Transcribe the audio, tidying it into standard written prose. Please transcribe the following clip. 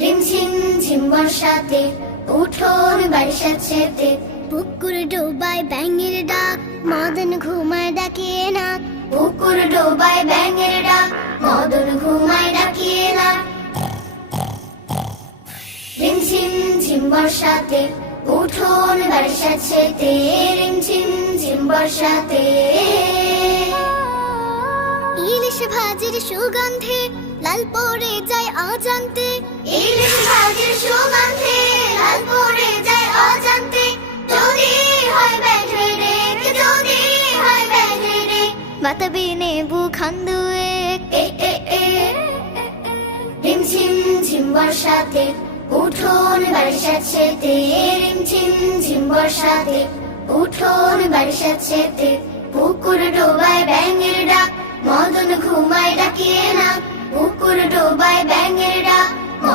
রিমঝিম ঝিম বর্ষাতে উঠোন বারিশাতে, পুকুর ডোবায় ব্যাঙের ডাক, মদন ঘুমায় ডাকিয়ে না। পুকুর ডোবায় ব্যাঙের ডাক, মদন ঘুমায় ডাকিয়ে না। রিমঝিম ঝিম বর্ষাতে উঠোন বারিশাতে, রিমঝিম ঝিম বর্ষাতে। ইলিশ ভাজির সুগন্ধে লাল পড়ে যায় অজান্তে, ইলিশ ভাজির সুগন্ধে লাল পড়ে যায় অজান্তে। যদি হয় ব্যাঘ্রে রেক, যদি হয় ব্যাঘ্রে রেক, বাতাবি নেবু খান্দুয়ে। রিমঝিম ঝিম বর্ষাতে উঠোন বারিশাতে, রিমঝিম ঝিম বর্ষাতে উঠোন বারিশাতে, পুকুর ডোবায় ব্যাঙের ডাক, মদন ঘুমায় ডাকিয়ে না। পুকুর ডোবায় ব্যাঙের ডাক,